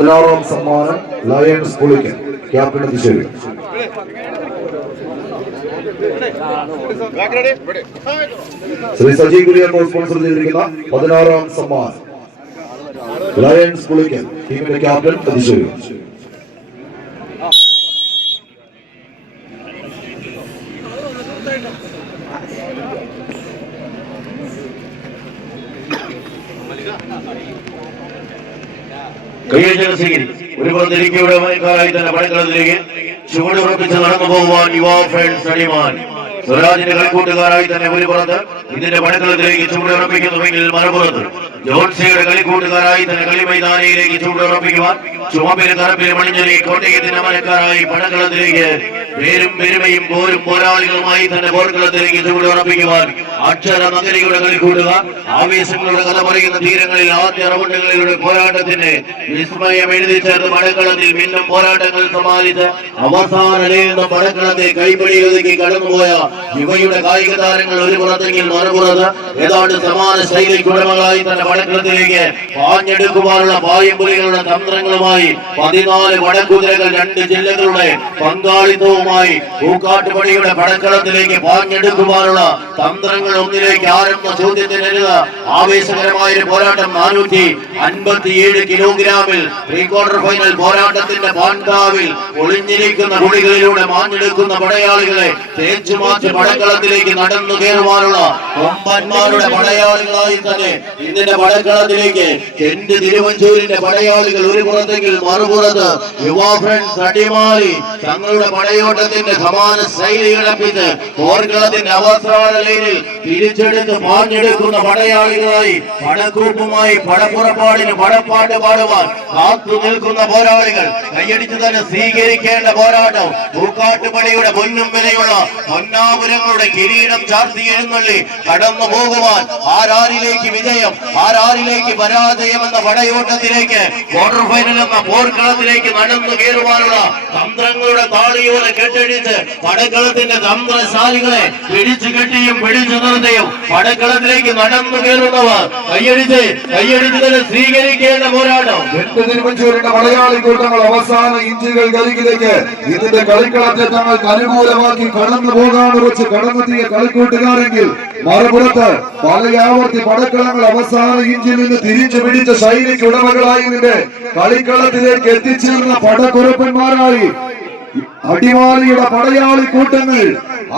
പതിനാറാം സമ്മാനം ലയൺസ് സ്കൂളിക്ക് ക്യാപ്റ്റൻ ദിശയിൽ ശ്രീ സജി കുര്യാക്കോസ് സ്പോൺസർ ചെയ്തിരിക്കുന്ന പതിനാറാം സമ്മാനം. ലയൺസ് സ്കൂളിക്ക് ടീമിന്റെ ക്യാപ്റ്റൻ ദിശയിൽ കയ്യജന സ്വീകരിക്കും ഒരു പുറത്തിരിക്കയുടെ മയക്കാരായി തന്നെ പണിക്കളത്തിലേക്ക് ചുവടുറപ്പിച്ച് നടന്നു പോകുവാൻ യുവാ ഫ്രണ്ട്സ് അടിമാൻ. സ്വരാജിന്റെ കളിക്കൂട്ടുകാരായി തന്നെ ഒരു പുറത്ത് ഇതിന്റെ പണിക്കളത്തിലേക്ക് ചൂടുറപ്പിക്കുന്നുവെങ്കിൽ മറുപുറത്ത് ജോൺസിയുടെ കളിക്കൂട്ടുകാരായി തന്നെ കളി മൈതാനിയിലേക്ക് ചൂടുറപ്പിക്കുവാൻ ചുമപ്പിന് കറപ്പിൽ മണിഞ്ഞൊരു കോട്ടയത്തിന്റെ മരക്കാരായി പണക്കളത്തിലേക്ക് പേരും പെരുമയും പോരും പോരാളികളുമായി തന്നെ പോർക്കളത്തിലേക്ക് ചുവടുറപ്പിക്കുവാൻ അക്ഷര കളി കൂടുക. ആവേശങ്ങളുടെ കഥ പറയുന്ന തീരങ്ങളിൽ ആദ്യ റൗണ്ടുകളിലൂടെ പോരാട്ടത്തിന് വിസ്മയം എഴുതി ചേർന്ന് മഴക്കളത്തിൽ മിന്നും പോരാട്ടങ്ങൾ സമാനിച്ച് അവസാന നേരുന്ന മഴക്കളത്തെ കൈപ്പിടി ഒതുക്കി കടന്നുപോയ യുവയുടെ കായിക താരങ്ങൾ ഒരു പുറത്തെങ്കിൽ മറുപുറത്ത് ഏതാണ്ട് സമാന ശൈലിക്ക് ഉടമകളായി തന്നെ മഴക്കളത്തിലേക്ക് പാഞ്ഞെടുക്കുവാനുള്ള പായംപുലികളുടെ തന്ത്രങ്ങളുമായി പതിനാല് വടക്കുതിരകൾ രണ്ട് ജില്ലകളുടെ പങ്കാളിത്തവുമായി പൂക്കാട്ടുപടിയുടെ പടക്കളത്തിലേക്ക് പാഞ്ഞെടുക്കുവാനുള്ള തന്ത്രങ്ങൾ ഒന്നിലേക്ക് ആരംഭ ചോദ്യത്തിനരുത് ആവേശകരമായ ഒരു പോരാട്ടം നാനൂറ്റി അൻപത്തിയേഴ് കിലോഗ്രാമിൽ പ്രീ ക്വാർട്ടർ ഫൈനൽ പോരാട്ടത്തിന്റെ പാൻകാവിൽ ഒളിഞ്ഞിരിക്കുന്ന കുടികളിലൂടെ മാഞ്ഞെടുക്കുന്ന പടയാളികളെ തേച്ചു മാറ്റി പടക്കളത്തിലേക്ക് നടന്നു കയറുവാനുള്ള കൊമ്പന്മാരുടെ പടയാളികളായി തന്നെ ഇതിന്റെ പടക്കളത്തിലേക്ക് എന്റെ തിരുവഞ്ചൂരിന്റെ പടയാളികൾ ഒരു പുറത്തെങ്കിൽ മറുപുറത്ത് യുവാ ഫ്രണ്ട്സ് അടിമാലി തങ്ങളുടെ പടയോട്ടത്തിന്റെ സമാന ശൈലി കളപ്പിച്ച് പോർക്കളത്തിന്റെ അവസാന ലൈനിൽ തിരിച്ചെടുത്ത് പാഞ്ഞെടുക്കുന്ന പടയാളികളായി പടക്കൂപ്പുമായി പടപ്പുറപ്പാടിന് പടപ്പാട്ട് പാടുവാൻ കാത്തു നിൽക്കുന്ന പോരാളികൾ കൈയടിച്ചു തന്നെ സ്വീകരിക്കേണ്ട പോരാട്ടം പൂക്കാട്ടുപടിയുടെ പൊന്നും വിലയുള്ള പൊന്നാപുരങ്ങളുടെ കിരീടം ചാർത്തി എഴുന്നള്ളി കടന്നു പോകുവാൻ ആരാരിലേക്ക് വിജയം ആരാരിലേക്ക് പരാജയം എന്ന പടയോട്ടത്തിലേക്ക് ക്വാർട്ടർ ഫൈനൽ എന്ന പോർക്കളത്തിലേക്ക് നടന്നു കയറുവാനുള്ള തന്ത്രങ്ങളുടെ താളിയോടെ കെട്ടടിച്ച് പടക്കളത്തിന്റെ തന്ത്രശാലികളെ പിടിച്ചു കെട്ടിയും പിടിച്ചു നിർത്തിയും പടക്കളത്തിലേക്ക് നടന്നു കയറുന്നവർ കൈയടിച്ച് കൈയടിച്ച് തന്നെ സ്വീകരിക്കേണ്ട പോരാട്ടം. മലയാളി കൂട്ടങ്ങൾ അവസാന ഇഞ്ചുകൾ കരികിലേക്ക് ഇതിന്റെ കളിക്കളത്തെ തങ്ങൾക്ക് അനുകൂലമാക്കി കടന്നു പോകാൻ വെച്ച് കടന്നെത്തിയ കളിക്കൂട്ടുകാരെങ്കിൽ മറുപുറത്ത് പലയാവർത്തി പടക്കളങ്ങൾ അവസാന ഇഞ്ചിൽ നിന്ന് തിരിച്ചു പിടിച്ച ശൈലിക്ക് ഉടമകളായി നിന്റെ കളിക്കളത്തിലേക്ക് എത്തിച്ചേർന്ന പടക്കുറപ്പന്മാരായി അടിമാലിയുടെ പടയാളി കൂട്ടങ്ങൾ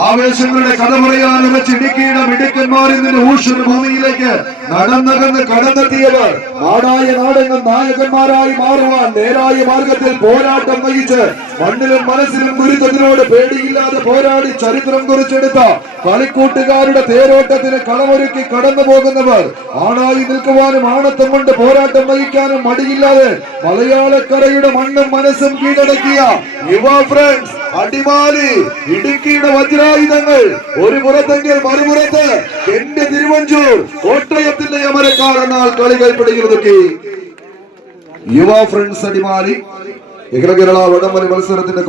ആവേശങ്ങളുടെ കഥ പറയാൻ ഇടുക്കിയുടെ മിടുക്കന്മാരിൽ നിന്ന് ഊഷർ ഭൂമിയിലേക്ക് നടന്നകന്ന് കടന്നെത്തിയവർ നാടായ നാടെങ്ങും നായകന്മാരായി മാറുവാൻ നേരായ മാർഗത്തിൽ പോരാട്ടം നയിച്ച് മണ്ണിലും മനസ്സിലും ഗുരുത്വത്തിനോട് പേടിയില്ലാതെ പോരാടി ചരിത്രം കുറിച്ചെടുത്ത കളിക്കൂട്ടുകാരുടെ തേരോട്ടത്തിന് കളമൊരുക്കി കടന്നു പോകുന്നവർ ആണായി നിൽക്കുവാനും ആണത്തം കൊണ്ട് പോരാട്ടം നയിക്കാനും മടിയില്ലാതെ മലയാളക്കരയുടെ മണ്ണും മനസ്സും കീഴടക്കിയ യുവ ഫ്രണ്ട്സ് അടിമാലി ഇടുക്കിയുടെ വജ്രായുധങ്ങൾ ഒരു പുറത്തെങ്കിൽ മറുപുറത്ത് എന്റെ തിരുവഞ്ചൂർ കോട്ടയത്തിന്റെ അമരക്കാരെന്നാൽ കളി കൈപ്പിടിക്കുന്നതൊക്കെ യുവ ഫ്രണ്ട്സ് അടിമാലി കേരള വടംവലി മത്സരത്തിന്റെ